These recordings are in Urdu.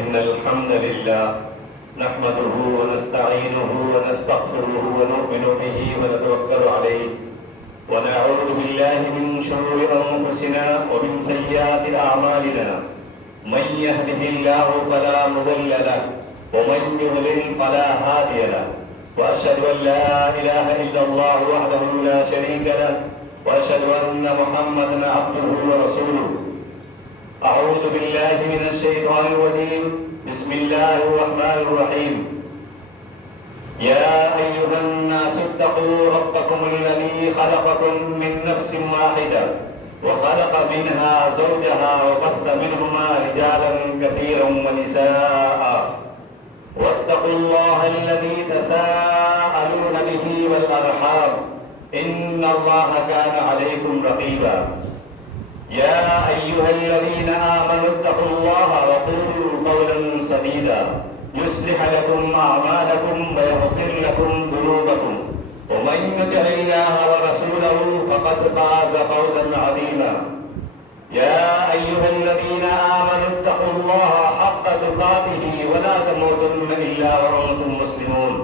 إن الحمد لله نحمده ونستعينه ونستغفره ونؤمن به ونتوكل عليه ونعوذ بالله من شرور أنفسنا ومن سيئات أعمالنا من يهده الله فلا مضل له ومن يضلل فلا هادي له وأشهد أن لا إله إلا الله وحده لا شريك له وأشهد أن محمدا عبده ورسوله. أعوذ بالله من الشيطان الرجيم. بسم الله الرحمن الرحيم. يا أيها الناس اتقوا ربكم الذي خلقكم من نفس واحدة وخلق منها زوجها وبث منهما رجالا كثيرا ونساء واتقوا الله الذي تساءلون به والأرحام إن الله كان عليكم رقيبا. يا أيها الذين آمنوا اتقوا الله وقولوا قولا سديدا يصلح لكم أعمالكم ويغفر لكم ذنوبكم ومن يطع الله ورسوله فقد فاز فوزا عظيما. يا أيها الذين آمنوا اتقوا الله حق تقاته ولا تموتن إلا وأنتم مسلمون.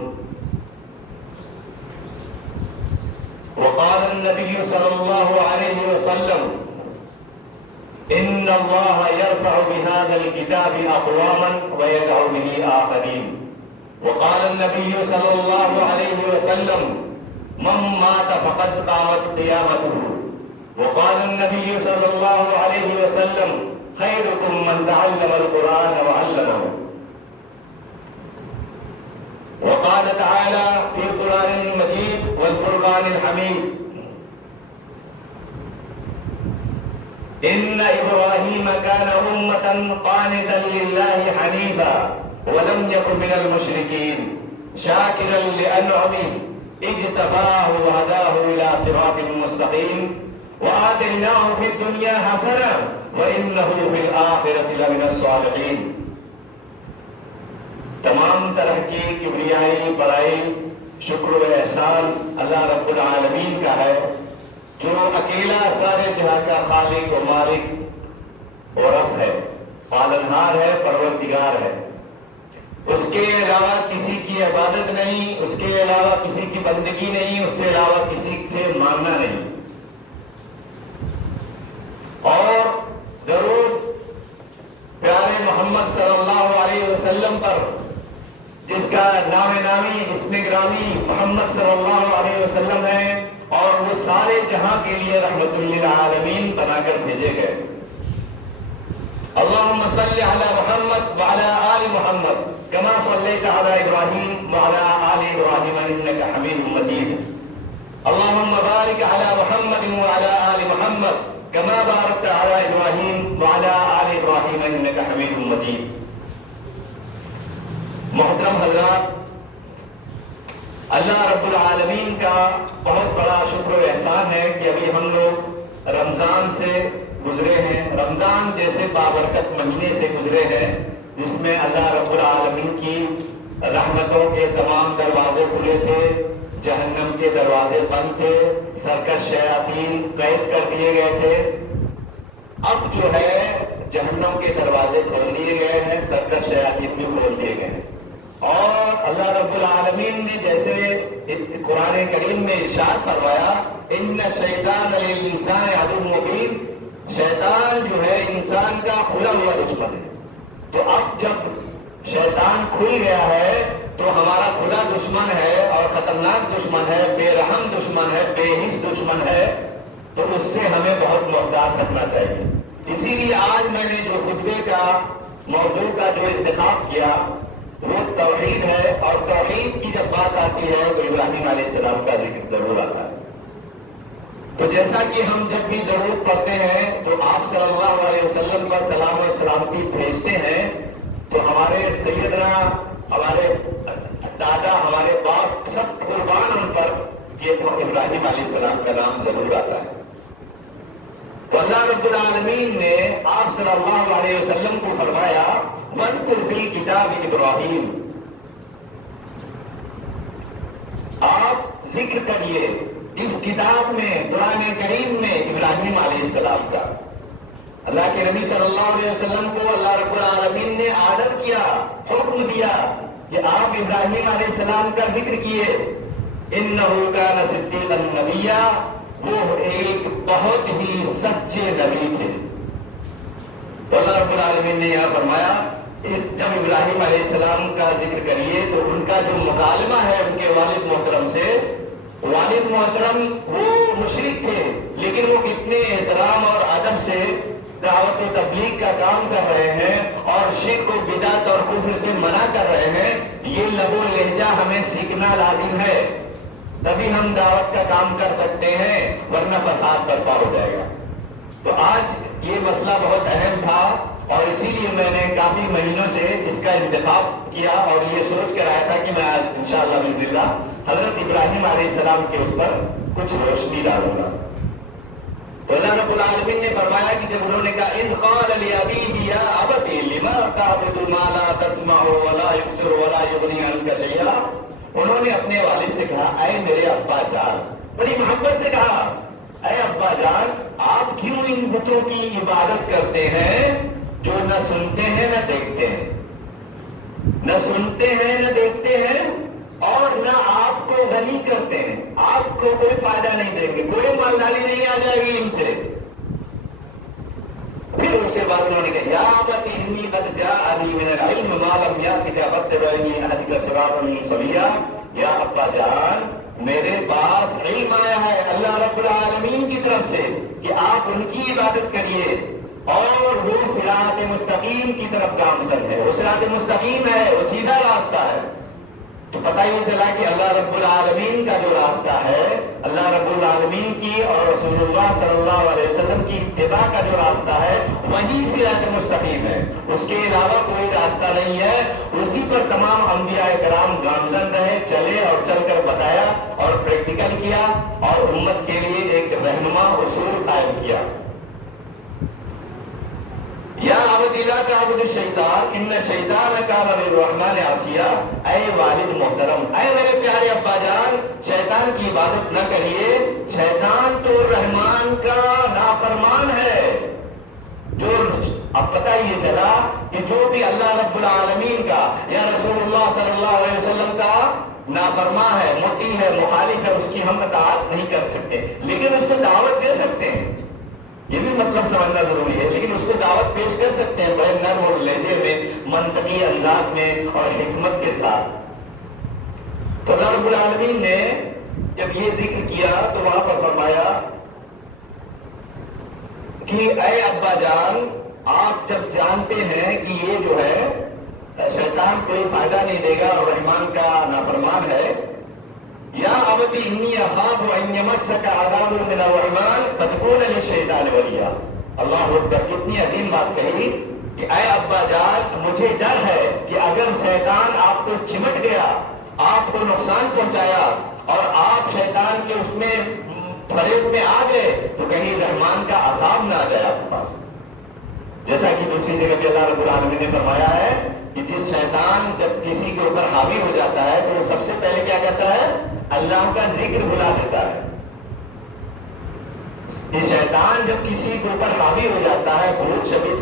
وقال النبي صلى الله عليه وسلم إن الله يرفع بهذا الكتاب أقواما ويدع به آخرين. وقال النبي صلى الله عليه وسلم من مات فقد قامت قيامته. وقال النبي صلى الله عليه وسلم خيركم من تعلم القرآن وعلمه. وقال تعالى في القرآن المجيد والفرقان الحميد إن إبراهيم كان أمة قانتا لله حنيفا ولم يكن من المشركين شاكرا لأنعمه اجتباه وهداه إلى صراط مستقيم وآتيناه في الدنيا حسنة وإنه في الآخرة لمن الصالحين. تمام طرح کی کبریائی بڑائی شکر و احسان اللہ رب العالمین کا ہے جو اکیلا سارے جہاں کا خالق و مالک اور رب ہے، پالنہار ہے، پروردگار ہے. اس کے علاوہ کسی کی عبادت نہیں، اس کے علاوہ کسی کی بندگی نہیں، اس کے علاوہ کسی سے مانگنا نہیں. اور درود پیارے محمد صلی اللہ علیہ وسلم پر جس کا نام نامی اسم گرامی محمد صلی اللہ علیہ وسلم ہے اور وہ سارے جہاں کے لیے رحمت للعالمین بنا کر بھیجے گئے. اللہم صلی علی محمد وعلی آل محمد کما صلیت علی ابراہیم وعلی آل ابراہیم انک حمید مجید. اللہم بارک علی محمد وعلی آل محمد کما بارکت علی ابراہیم وعلی آل ابراہیم انک حمید مجید. محترم حضرات، اللہ رب العالمین کا بہت بڑا شکر و احسان ہے کہ ابھی ہم لوگ رمضان سے گزرے ہیں، رمضان جیسے بابرکت مہینے سے گزرے ہیں جس میں اللہ رب العالمین کی رحمتوں کے تمام دروازے کھلے تھے، جہنم کے دروازے بند تھے، سرکش شیاطین قید کر دیے گئے تھے. اب جو ہے جہنم کے دروازے کھول دیے گئے ہیں، سرکش شیاطین بھی کھول دیے گئے ہیں. اور اللہ رب العالمین نے جیسے قرآن کریم میں ارشاد فرمایا ان الشیطان للانسان عدو مبین، شیطان جو ہے انسان کا کھلا ہوا دشمن ہے. تو اب جب شیطان کھل گیا ہے تو ہمارا کھلا دشمن ہے اور خطرناک دشمن ہے، بے رحم دشمن ہے، بے حس دشمن ہے، تو اس سے ہمیں بہت محتاط رکھنا چاہیے. اسی لیے آج میں نے جو خطبے کا موضوع کا جو انتخاب کیا وہ توحید ہے. اور توحید کی جب بات آتی ہے تو ابراہیم علیہ السلام کا ذکر ضرور آتا ہے. تو جیسا کہ ہم جب بھی درود پڑھتے ہیں تو آپ صلی اللہ علیہ وسلم پر سلام و سلامتی بھیجتے ہیں تو ہمارے سیدنا، ہمارے دادا، ہمارے باپ سب قربان ان پر کہ ابراہیم علیہ السلام کا نام ضرور آتا ہے. تو اللہ رب العالمین نے آپ صلی اللہ علیہ وسلم کو فرمایا وَاذْكُرْ فِي الْكِتَابِ إِبْرَاهِيمَ، آپ ذکر کریے اس کتاب میں، قرآن کریم میں ابراہیم علیہ السلام کا. اللہ کے نبی صلی اللہ علیہ وسلم کو اللہ رب العالمین نے آرڈر کیا، حکم دیا کہ آپ ابراہیم علیہ السلام کا ذکر کیے. انہ کان صدیقا نبیا، وہ ایک بہت ہی سچے نبی تھے. تو اللہ رب العالمین نے یہاں فرمایا جب ابراہیم علیہ السلام کا ذکر کریے تو ان کا جو مکالمہ ہے ان کے والد محترم سے، والد محترم وہ مشرک تھے لیکن وہ کتنے احترام اور ادب سے دعوت و تبلیغ کا کام کر رہے ہیں اور شرک و بدعت اور کفر سے منع کر رہے ہیں. یہ لب و لہجہ ہمیں سیکھنا لازم ہے، تبھی ہم دعوت کا کام کر سکتے ہیں، ورنہ فساد برپا ہو جائے گا. تو آج یہ مسئلہ بہت اہم تھا اور اسی لیے میں نے کافی مہینوں سے اس کا انتخاب کیا اور یہ سوچ کر آیا تھا کہ میں آج انشاءاللہ بإذن اللہ حضرت ابراہیم علیہ السلام کے اس پر کچھ روشنی ڈالوں گا. تو اللہ رب العالمین نے فرمایا کہ جب انہوں نے کہا اذ قال لأبیہ یا ابت لما تعبد ما لا تسمع ولا يبصر ولا یغنی عنک شیئا، انہوں نے اپنے والد سے کہا اے میرے ابا جان، بڑی محبت سے کہا اے ابا جان آپ کیوں ان بتوں کی عبادت کرتے ہیں جو نہ سنتے ہیں نہ دیکھتے ہیں، نہ سنتے ہیں نہ دیکھتے ہیں اور نہ آپ کو غنی کرتے ہیں، آپ کو کوئی فائدہ نہیں دیں گے، کوئی مالداری نہیں آ جائے گی ان سے. پھر اس کے بعد انہوں نے کہا یا ابت انی قد جاءنی من العلم ما لم یأتک فاتبعنی اهدک صراطا سویا. یا ابا جان میرے پاس علم آیا ہے اللہ رب العالمین کی طرف سے کہ آپ ان کی عبادت کریے اور وہ صراط مستقیم کی طرف گامزن ہے، وہ صراط مستقیم ہے، وہ سیدھا راستہ ہے. تو پتہ یہ چلا کہ اللہ رب العالمین کا جو راستہ ہے، اللہ رب العالمین کی اور رسول اللہ صلی اللہ علیہ وسلم کی اتباع کا جو راستہ ہے وہی صراط مستقیم ہے، اس کے علاوہ کوئی راستہ نہیں ہے. اسی پر تمام انبیاء کرام گامزن رہے، چلے اور چل کر بتایا اور پریکٹیکل کیا اور امت کے لیے ایک رہنما اصول قائم کیا. یا ابت لا تعبد الشیطان ان الشیطان کان للرحمن عصیا. اے والد محترم، اے میرے پیارے ابا جان، شیطان کی عبادت نہ کریے، شیطان تو رحمان کا نافرمان ہے. جو اب پتہ یہ چلا کہ جو بھی اللہ رب العالمین کا یا رسول اللہ صلی اللہ علیہ وسلم کا نافرمان ہے، مطیع ہے، مخالف ہے، اس کی ہم اطاعت نہیں کر سکتے لیکن اس کو دعوت دے سکتے ہیں. یہ بھی مطلب سمجھنا ضروری ہے، لیکن اس کو دعوت پیش کر سکتے ہیں بڑے نرم اور لہجے میں، منطقی انداز میں اور حکمت کے ساتھ. تو اللہ رب العالمین نے جب یہ ذکر کیا تو وہاں پر فرمایا کہ اے ابا جان آپ جب جانتے ہیں کہ یہ جو ہے شیطان کوئی فائدہ نہیں دے گا اور رحمان کا نافرمان ہے، یا ابت انی اخاف ان یمسک عذاب من الرحمن فتکون للشیطان ولیا. اللہ اکبر، کتنی عظیم بات کہی کہ اے ابا جان مجھے ڈر ہے کہ اگر شیطان آپ کو چمٹ گیا، آپ کو نقصان پہنچایا اور آپ شیطان کے اس میں فریب میں آ گئے تو کہیں رحمان کا عذاب نہ آ جائے آپ کے پاس. جیسا کہ دوسری جگہ بھی اللہ رب العالمین نے فرمایا ہے کہ جس شیطان جب کسی کے اوپر حاوی ہو جاتا ہے تو وہ سب سے پہلے کیا کہتا ہے؟ اللہ کا ذکر بھلا دیتا ہے. یہ شیطان جب کسی کے اوپر حاوی ہو جاتا ہے، بھوت شبید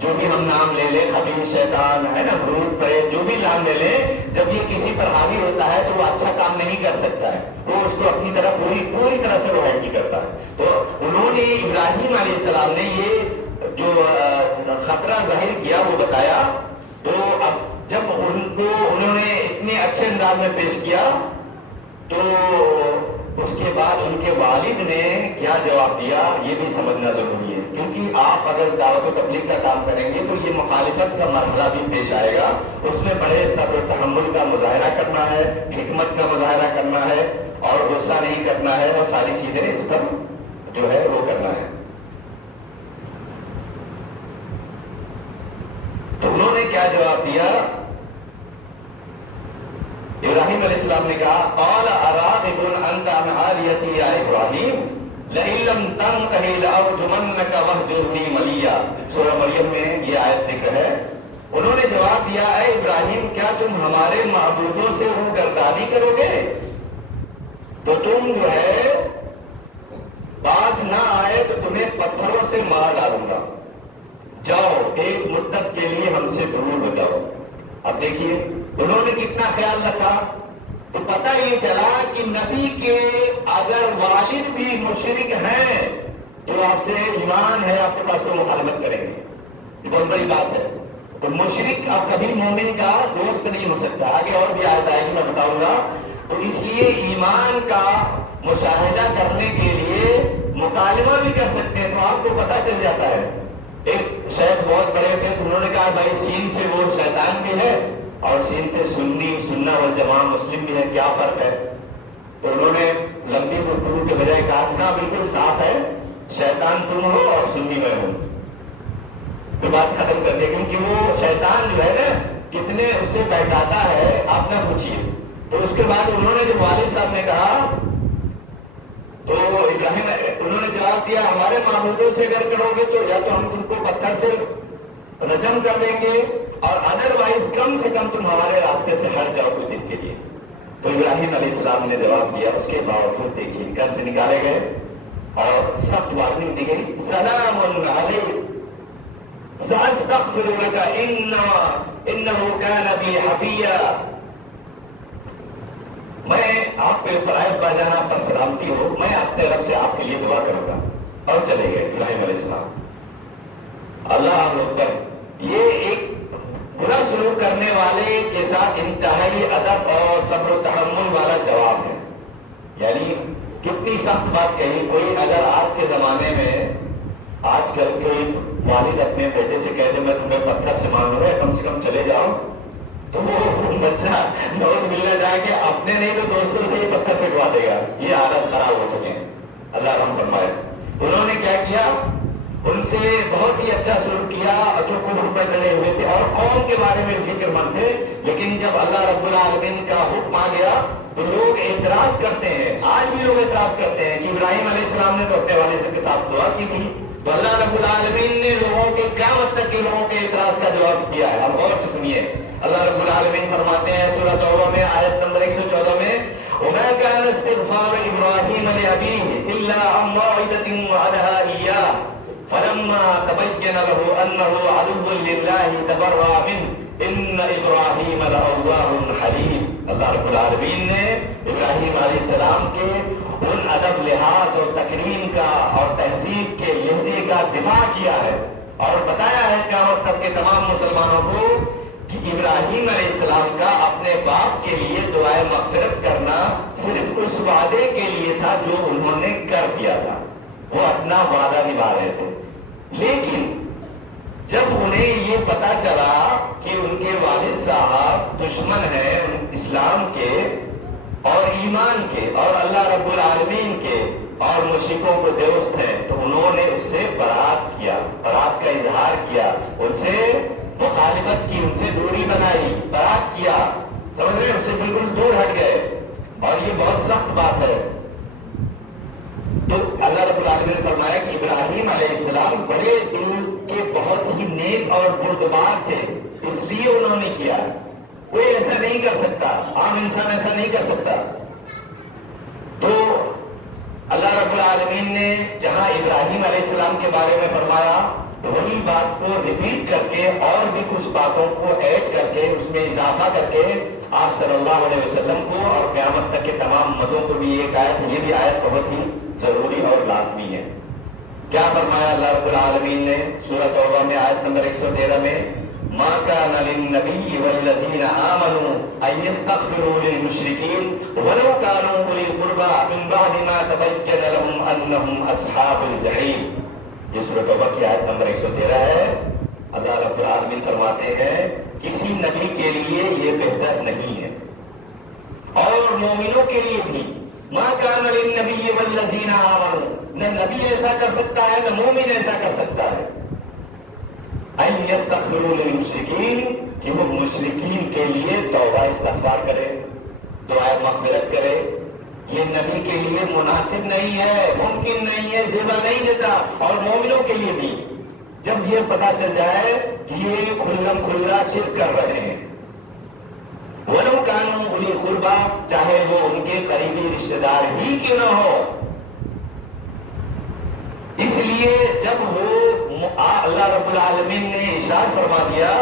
جو بھی ہم نام لے لیں، خبیث شیطان ہے نا، بھوت پریت جو بھی نام لے لیں، جب یہ کسی پر حاوی ہوتا ہے تو وہ اچھا کام نہیں کر سکتا ہے، وہ اس کو اپنی طرف پوری طرح سے روحانی کرتا ہے. تو انہوں نے ابراہیم علیہ السلام نے یہ جو خطرہ ظاہر کیا وہ بتایا. تو اب جب ان کو انہوں نے اتنے اچھے انداز میں پیش کیا تو اس کے بعد ان کے والد نے کیا جواب دیا یہ بھی سمجھنا ضروری ہے، کیونکہ آپ اگر دعوت و تبلیغ کا کام کریں گے تو یہ مخالفت کا مرحلہ بھی پیش آئے گا. اس میں بڑے صبر و تحمل کا مظاہرہ کرنا ہے، حکمت کا مظاہرہ کرنا ہے اور غصہ نہیں کرنا ہے اور ساری چیزیں اس پر جو ہے وہ کرنا ہے. تو انہوں نے کیا جواب دیا؟ ابراہیم علیہ السلام نے کہا قال اراغب انت عن آلیتی یا ابراہیم لئن لم تنتہی لارجمنک واہجرنی ملیا. سورہ مریم میں یہ آیت ذکر ہے. انہوں نے جواب دیا اے ابراہیم کیا تم ہمارے معبودوں سے روگردانی کرو گے تو تم جو ہے باز نہ آئے تو تمہیں تمہیں پتھروں سے مار ڈالوں گا، جاؤ ایک مدت کے لیے ہم سے دور ہو جاؤ۔ اب دیکھیے انہوں نے کتنا خیال رکھا، تو پتہ یہ چلا کہ نبی کے اگر والد بھی مشرک ہیں تو آپ سے ایمان ہے آپ کے پاس تو مخالفت کریں گے، یہ بہت بڑی بات ہے۔ تو مشرک اب کبھی مومن کا دوست نہیں ہو سکتا، آگے اور بھی آیت آئے گی میں بتاؤں گا۔ تو اس لیے ایمان کا مشاہدہ کرنے کے لیے مکالمہ بھی کر سکتے ہیں، تو آپ کو پتہ چل جاتا ہے۔ ایک شیخ بہت بڑے تھے، انہوں نے کہا بھائی سین سے وہ شیطان بھی ہے اور سین سے سنی سنہ والجماعہ مسلم بھی ہے، کیا فرق ہے؟ تو انہوں نے لمبی گفتگو کے بجائے کہا نا بالکل صاف ہے، شیطان تم ہو اور سنی میں ہوں، تو بات ختم کر دے، کیونکہ وہ شیطان جو ہے نا کتنے اس سے بہکاتا ہے آپ نہ پوچھیے۔ تو اس کے بعد انہوں نے جو والد صاحب نے کہا تو ابراہیم انہوں نے جواب دیا ہمارے معبودوں سے اگر کرو گے تو یا تو ہم تم کو پتھر سے رجم کر دیں گے اور ادروائز کم سے کم تم ہمارے راستے سے ہٹ جاؤ کچھ دن کے لیے۔ تو ابراہیم علیہ السلام نے جواب دیا، اس کے باوجود دیکھیے گھر سے نکالے گئے اور سخت وارننگ دی گئی، سلام علیک سأستغفر لك إنه كان بي حفيا، میں آپ پہ فرائض باجانا پر سلامتی ہو، میں اپنے رب سے آپ کے لیے دعا کروں گا، اور چلے گئے ابراہیم علیہ السلام۔ اللہ اکبر، یہ ایک برا سلوک کرنے والے کے ساتھ انتہائی ادب اور صبر و تحمل والا جواب ہے، یعنی کتنی سخت بات کہی۔ کوئی اگر آج کے زمانے میں آج کل کوئی والد اپنے بیٹے سے کہہ دے میں تمہیں پتھر سے ماروں گا کم سے کم چلے جاؤ، تو وہ بچہ نوز ملنا جائے کہ اپنے نہیں تو دوستوں سے ہی پتھر پھینکوا دے گا، یہ حالت خراب ہو چکے ہیں، اللہ رحم فرمائے۔ انہوں نے کیا کیا، ان سے بہت ہی اچھا سلوک کیا جو کفر پر ڈرے ہوئے تھے اور قوم کے بارے میں فکر مند تھے، لیکن جب اللہ رب العالمین کا حکم آ گیا تو لوگ اعتراض کرتے ہیں، آج بھی لوگ اعتراض کرتے ہیں کہ ابراہیم علیہ السلام نے تو اپنے والد کے ساتھ دعا کی تھی، تو اللہ رب العالمین نے لوگوں کے قیامت تک کے لوگوں کے اعتراض کا جواب دیا ہے۔ اب غور سے سنیے، اللہ رب العالمین فرماتے ہیں سورہ توبہ میں آیت نمبر 114 میں، وَمَا كَانَ اسْتِغْفَارُ إِبْرَاهِيمَ لِأَبِيهِ إِلَّا عَن مَّوْعِدَةٍ وَعَدَهَا إِيَّاهُ فَلَمَّا تَبَيَّنَ لَهُ أَنَّهُ عَدُوٌّ لِّلَّهِ تَبَرَّأَ مِنْهُ إِنَّ إِبْرَاهِيمَ لَأَوَّاهٌ حَلِيمٌ۔ اللہ رب العالمین نے ابراہیم علیہ السلام کے ان ادب لحاظ اور تکریم کا اور تہذیب کے لہجے کا دفاع کیا ہے اور بتایا ہے قیامت تک کے تمام مسلمانوں کو کہ ابراہیم علیہ السلام کا اپنے باپ کے لیے دعائے مغفرت کرنا صرف اس وعدے کے لیے تھا جو انہوں نے کر دیا تھا، وہ اپنا وعدہ نبھا رہے تھے۔ لیکن جب انہیں یہ پتا چلا کہ ان کے والد صاحب دشمن ہیں اسلام کے اور ایمان کے اور اللہ رب العالمین کے اور مشرکوں کو دوست ہیں، تو انہوں نے اس سے برات کیا، برات کا اظہار کیا، ان سے مخالفت کی، ان سے دوری بنائی، برات کیا، سمجھ رہے ہیں، ان سے بالکل دور ہٹ گئے، اور یہ بہت سخت بات ہے۔ تو اللہ رب العالمین نے فرمایا کہ ابراہیم علیہ السلام بڑے دل کے بہت ہی نیک اور بردبار تھے، اس لیے انہوں نے کیا، کوئی ایسا نہیں کر سکتا، عام انسان ایسا نہیں کر سکتا۔ تو اللہ رب العالمین نے جہاں ابراہیم علیہ السلام کے بارے میں فرمایا تو وہی بات کو ریپیٹ کر کے اور بھی کچھ باتوں کو ایڈ کر کے اس میں اضافہ کر کے آپ صلی اللہ علیہ وسلم کو اور قیامت تک کے تمام امتوں کو بھی ایک آیت، یہ بھی آیت بہت ہی ضروری اور لازمی ہے۔ کیا فرمایا اللہ رب العالمین نے سورہ توبہ میں آیت نمبر 113 میں، ما كان للنبي والذين آمنوا أن يستغفروا للمشركين ولو كانوا أولي قربى من بعد ما تبين لهم أنهم أصحاب الجحيم۔ یہ سورہ توبہ کی آیت نمبر 113 ہے۔ اللہ رب العالمین فرماتے ہیں کسی نبی کے لیے یہ بہتر نہیں ہے اور مومنوں کے لیے بھی، ما كان للنبي والذين آمنوا، نہ نبی ایسا کر سکتا ہے نہ مومن ایسا کر سکتا ہے، ان یستغفروا للمشرکین، کہ وہ مشرکین کے لیے توبہ استغفار کرے، دعائے مغفرت کرے، یہ نبی کے لیے مناسب نہیں ہے، ممکن نہیں ہے، زیبا نہیں دیتا، اور مومنوں کے لیے بھی جب یہ پتا چل جائے کہ یہ کھلم کھلا شرک کر رہے ہیں، وَلَوْ كَانُوا أُولِي قُرْبَىٰ، چاہے وہ ان کے قریبی رشتہ دار ہی کیوں نہ ہو، اس لیے لیے جب وہ اللہ رب العالمین نے ارشاد فرما دیا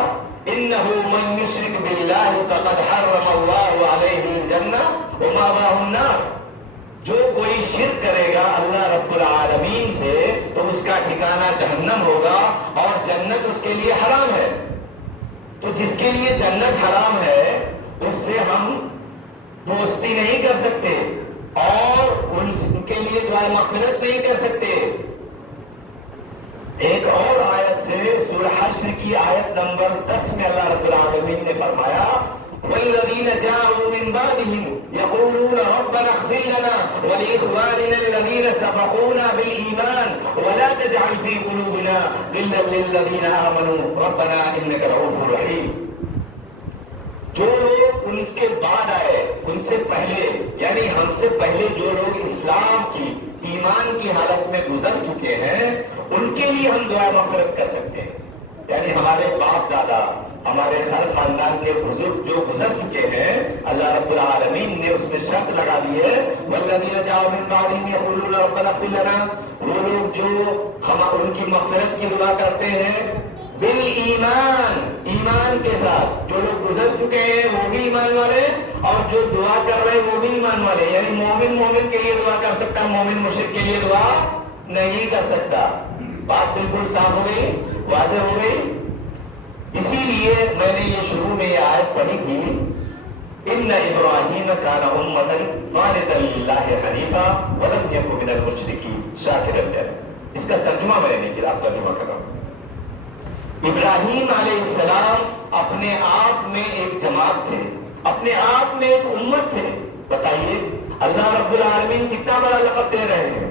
انه من يشرك بالله فقد حرم الله عليه الجنہ ومأواه النار، جو کوئی شرک کرے گا اللہ رب العالمین سے تو اس کا ٹھکانہ جہنم ہوگا اور جنت اس کے لیے حرام ہے۔ تو جس کے لیے جنت حرام ہے اس سے ہم دوستی نہیں کر سکتے اور ان کے لیے دعائے مغفرت نہیں کر سکتے۔ ایک اور آیت سے سورہ حشر کی آیت نمبر 10 میں اللہ رب العالمین نے فرمایا وَالَّذِينَ جَاءُوا مِن بَعْدِهِمْ يَقُولُونَ رَبَّنَا اغْفِرْ لَنَا وَلِإِخْوَانِنَا الَّذِينَ سَبَقُونَا بِالْإِيمَانِ وَلَا تَجْعَلْ فِي قُلُوبِنَا غِلًّا لِّلَّذِينَ آمَنُوا رَبَّنَا إِنَّكَ رَءُوفٌ رَحِيمٌ۔ جو لوگ ان کے بعد آئے، ان سے پہلے یعنی ہم سے پہلے جو لوگ اسلام کی ایمان کی حالت میں گزر چکے ہیں ان کے لیے ہم دعا مغفرت کر سکتے ہیں، یعنی ہمارے باپ دادا ہمارے ہر خاندان کے بزرگ جو گزر چکے ہیں اللہ رب العالمین نے اس میں شرط لگا دی ہے والذین جاءوا من بعدہم یقولون ربنا اغفر لنا، وہ لوگ جو ہم ان کی مغفرت کی دعا کرتے ہیں بالایمان، ایمان کے ساتھ، جو لوگ گزر چکے ہیں وہ بھی ایمان والے اور جو دعا کر رہے ہیں وہ بھی ایمان والے، یعنی مومن کے لیے دعا کر سکتا ہے، مومن مشرک کے لیے دعا نہیں کر سکتا۔ بات بالکل صاف ہو گئی، واضح ہو گئی۔ اسی لیے میں نے یہ شروع میں یہ آیت پڑھی تھی ان ابراہیم کان امۃ قانتا للہ حنیفا ولم یک من المشرکین شاکرا لہ۔ اس کا ترجمہ میں نے نہیں کیا، آپ ترجمہ کر رہا ہوں۔ ابراہیم علیہ السلام اپنے آپ میں ایک جماعت تھے، اپنے آپ میں ایک امت تھے۔ بتائیے اللہ رب العالمین کتنا بڑا لقب دے رہے ہیں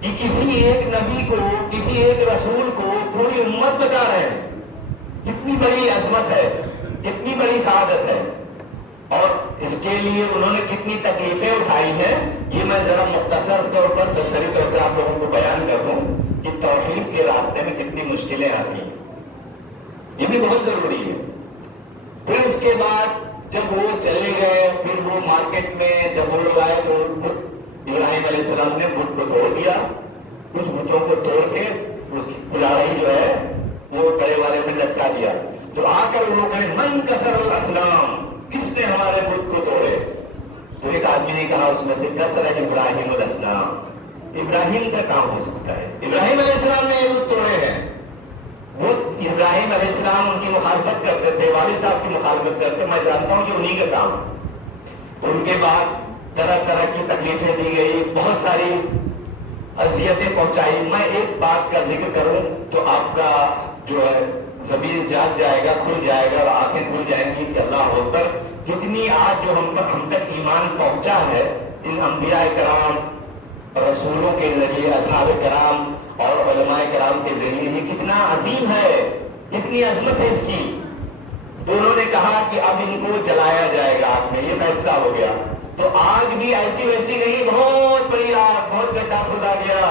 کہ کسی ایک نبی کو، کسی ایک رسول کو پوری امت بتا رہے ہیں۔ کتنی بڑی عظمت ہے، کتنی بڑی سعادت ہے، اور اس کے لیے انہوں نے کتنی تکلیفیں اٹھائی ہیں یہ میں ذرا مختصر طور پر سرسری طور پر آپ لوگوں کو بیان کر دوں کہ توحید کے راستے میں کتنی مشکلیں آتی ہیں، یہ بھی بہت ضروری ہے۔ پھر اس کے بعد جب وہ چلے گئے، پھر وہ مارکیٹ میں جب وہ لوگ آئے تو ابراہیم علیہ السلام نے بت کو توڑ دیا، کچھ بتوں کو توڑ کے اس کی پجاری جو ہے وہ بڑے والے میں لٹکا دیا۔ تو آ کر وہ لوگ من کسر الاسلام، کس نے ہمارے بت کو توڑے؟ تو ایک آدمی نے کہا اس میں سے کسر ابراہیم علیہ السلام، ابراہیم کا کام ہو سکتا ہے، ابراہیم علیہ السلام نے یہ بت توڑے ہیں۔ وہ ابراہیم علیہ السلام ان کی مخالفت کرتے تھے، والد صاحب کی مخالفت کرتے، میں جانتا ہوں کہ انہی کا کام۔ ان کے بعد طرح طرح کی تکلیفیں دی گئی، بہت ساری اذیتیں پہنچائی۔ میں ایک بات کا ذکر کروں تو آپ کا جو ہے زمین جاگ جائے گا، کھل جائے گا اور آنکھیں کھل جائیں گی کہ اللہ اکبر، کتنی آج جو ہم تک ایمان پہنچا ہے ان انبیاء کرام، رسولوں کے ذریعے، اصحاب کرام اور علماء کرام کے ذریعے، یہ کتنا عظیم ہے، کتنی عظمت ہے اس کی۔ دونوں نے کہا کہ اب ان کو جلایا جائے گا آگ میں، یہ فیصلہ ہو گیا۔ تو آگ بھی ایسی ویسی نہیں، بہت بڑی آگ، بہت بیٹا کھودا گیا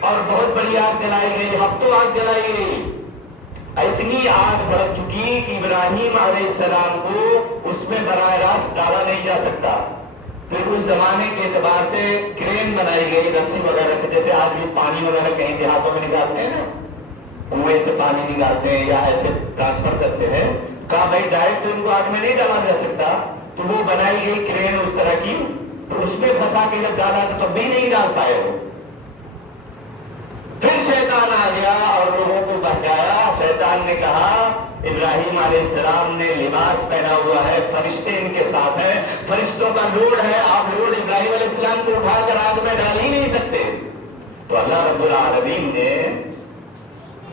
اور بہت بڑی آگ جلائی گئی، ہفتوں آگ جلائی گئی۔ اتنی آگ بڑھ چکی کہ ابراہیم علیہ السلام کو اس میں براہ راست ڈالا نہیں جا سکتا۔ پھر اس زمانے کے اعتبار سے کرین بنائی گئی رسی وغیرہ سے، جیسے آج بھی پانی وغیرہ کہیں دیہاتوں میں نکالتے ہیں نا، کنویں سے پانی نکالتے ہیں یا ایسے ٹرانسفر کرتے ہیں، کہا بھائی ڈائریکٹ ان کو آگ میں نہیں ڈالا جا سکتا، تو وہ بنائی گئی کرین اس طرح کی، تو اس میں پھنسا کے جب ڈالا تو تب بھی نہیں ڈال پائے وہ۔ پھر شیطان آ گیا اور لوگوں کو بہکایا۔ شیطان نے کہا ابراہیم علیہ السلام نے لباس پہنا ہوا ہے، فرشتے ان کے ساتھ ہیں، فرشتوں کا لوڈ ہے، آپ لوڈ ابراہیم علیہ السلام کو اٹھا کر آگ میں ڈال ہی نہیں سکتے۔ تو اللہ رب العالمین نے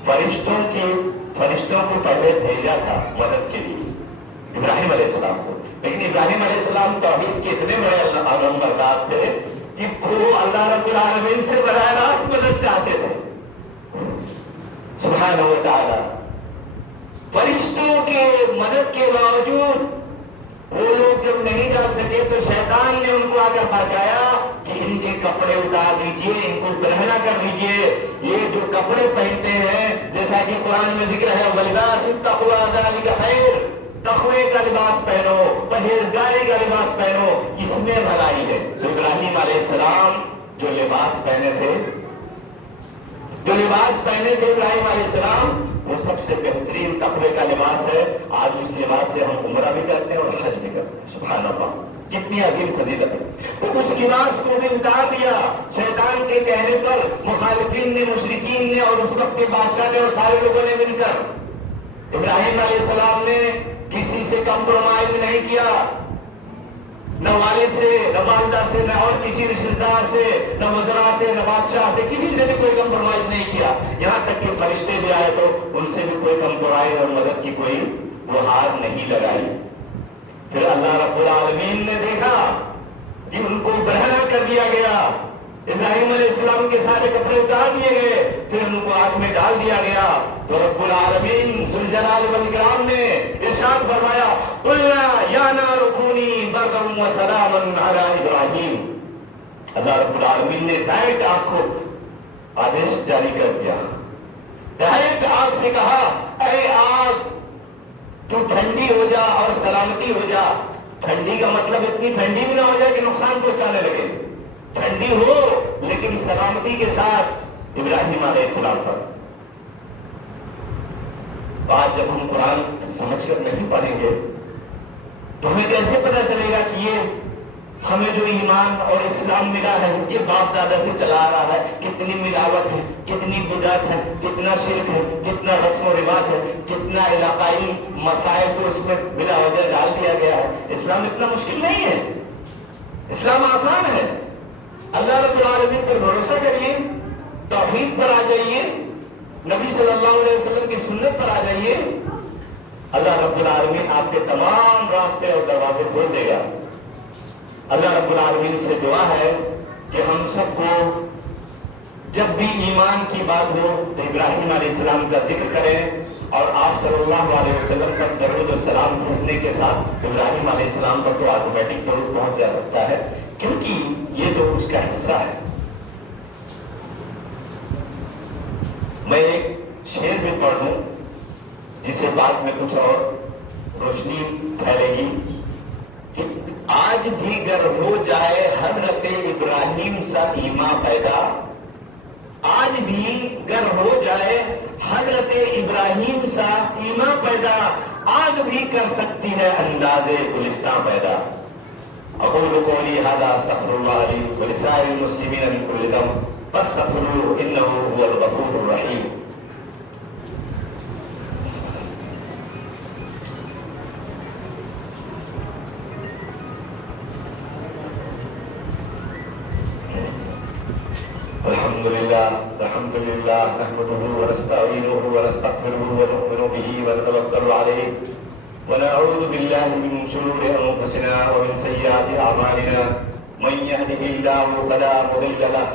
فرشتوں کو پہلے بھیجا تھا مدد کے لیے ابراہیم علیہ السلام کو، لیکن ابراہیم علیہ السلام توحید کے اتنے بڑے علم بردار تھے کہ وہ اللہ رب العالمین سے براہ راست مدد چاہتے تھے، سبحانہ و تعالی۔ فرشتوں کے مدد کے باوجود وہ لوگ جب نہیں ڈال سکے تو شیطان نے ان کو آ کر بہکایا کہ ان کے کپڑے اتار دیجئے، ان کو برہنہ کر دیجئے، یہ جو کپڑے پہنتے ہیں جیسا کہ قرآن میں ذکر ہے وَلِبَاسُ التَّقْوَىٰ ذَٰلِكَ خَيْرٌ، تقوی کا لباس پہنو، پرہیزگاری کا لباس پہنو، اس میں بھلائی ہے۔ ابراہیم علیہ السلام جو لباس پہنے تھے لباس پہنے تھے ابراہیم علیہ السلام وہ سب سے بہترین تقوی کا لباس ہے. آج اس لباس سے ہم عمرہ بھی کرتے ہیں اور حج بھی کرتے ہیں. سبحان اللہ کتنی عظیم فضیلت ہے. اس لباس کو بھی اتار دیا شیطان کے کہنے پر. مخالفین نے مشرکین نے اور اس وقت کے بادشاہ نے اور سارے لوگوں نے مل کر ابراہیم علیہ السلام نے کسی سے کمپرومائز نہیں کیا, نہ والد سے نہ والدہ سے نہ اور کسی رشتہ دار سے نہ وزراء سے نہ بادشاہ سے کسی سے بھی کوئی کمپرومائز نہیں کیا. یہاں تک کہ فرشتے بھی آئے تو ان سے بھی کوئی کمپرومائز اور مدد کی کوئی گہار نہیں لگائی. پھر اللہ رب العالمین نے دیکھا کہ ان کو برہنہ کر دیا گیا. ابراہیم علیہ السلام کے سارے کپڑے اتار دیے گئے, پھر ان کو آگ میں ڈال دیا گیا. تو رب العالمین ذوالجلال والاکرام نے ارشاد فرمایا قلنا یا نار کونی بردا وسلاما علی ابراہیم. اللہ رب العالمین نے ڈائریکٹ آگ کو آدیش جاری کر دیا. ڈائریکٹ آگ سے کہا اے آگ تو ٹھنڈی ہو جا اور سلامتی ہو جا. ٹھنڈی کا مطلب اتنی ٹھنڈی بھی نہ ہو جائے کہ نقصان پہنچانے لگے, ٹھنڈی ہو لیکن سلامتی کے ساتھ ابراہیم علیہ السلام پر. آج جب ہم قرآن سمجھ کر نہیں پڑھیں گے تو ہمیں کیسے پتہ چلے گا کہ یہ ہمیں جو ایمان اور اسلام ملا ہے یہ باپ دادا سے چلا آ رہا ہے. کتنی ملاوٹ ہے, کتنی بدعت ہے, کتنا شرک ہے, کتنا رسم و رواج ہے, کتنا علاقائی مسائل کو اس میں بلا وجہ ڈال دیا گیا ہے. اسلام اتنا مشکل نہیں ہے, اسلام آسان ہے. اللہ رب العالمین پر بھروسہ کریے, توحید پر آ جائیے, نبی صلی اللہ علیہ وسلم کی سنت پر آ جائیے. اللہ رب العالمین آپ کے تمام راستے اور دروازے کھول دے گا. اللہ رب العالمین سے دعا ہے کہ ہم سب کو جب بھی ایمان کی بات ہو تو ابراہیم علیہ السلام کا ذکر کریں, اور آپ صلی اللہ علیہ وسلم کا درود و سلام پہنچنے کے ساتھ ابراہیم علیہ السلام پر تو آٹومیٹک درود پہنچ جا سکتا ہے, کیونکہ یہ تو اس کا حصہ ہے. میں ایک شعر بھی پڑھ دوں جس سے بعد میں کچھ اور روشنی پھیلے گی. کہ آج بھی گر ہو جائے حضرت ابراہیم سا ایمان پیدا, آج بھی گر ہو جائے حضرت ابراہیم سا ایمان پیدا, آج بھی کر سکتی ہے انداز گلستان پیدا. اقول قولی ھذا استغفر اللہ لی ولسائر المسلمین من کل ذنب فاستغفروہ انہ هو الغفور الرحیم. الحمد للہ نحمده ونستعینه ونستغفره ونؤمن به ونتوکل علیہ ونعوذ باللہ من شرور انفسنا ومن سیئات اعمالنا من يهده الله فلا مضل له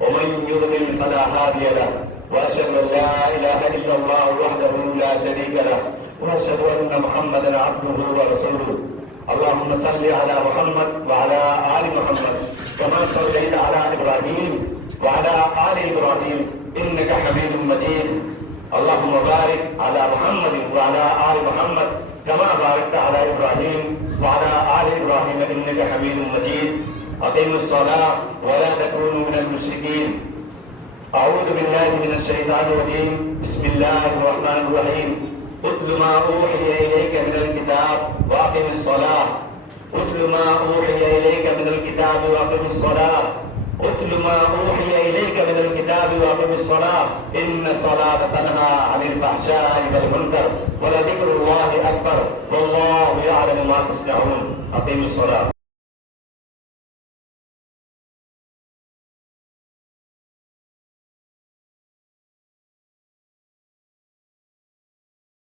ومن يضلل فلا هادي له واشهد ان لا اله الا الله وحده لا شريك له واشهد ان محمدا عبده ورسوله. اللهم صل على محمد وعلى آل محمد كما صليت على ابراہیم وعلى آل إبراهيم إنك حميد مجيد. اللهم بارك على محمد وعلى آل محمد كما باركت على إبراهيم وعلى آل إبراهيم إنك حميد مجيد. أقيموا الصلاة ولا تكونوا من المشركين. أعوذ بالله من الشيطان الرجيم. بسم الله الرحمن الرحيم. اتل ما أوحي إليك من الكتاب وأقم الصلاة. اتل ما أوحي إليك من الكتاب وأقم الصلاة. اتل ما اوحي اليك من الكتاب واقم الصلاه ان الصلاه تنهى عن الفحشاء والمنكر ولذكر الله اكبر والله يعلم ما تصنعون. اقيموا الصلاه.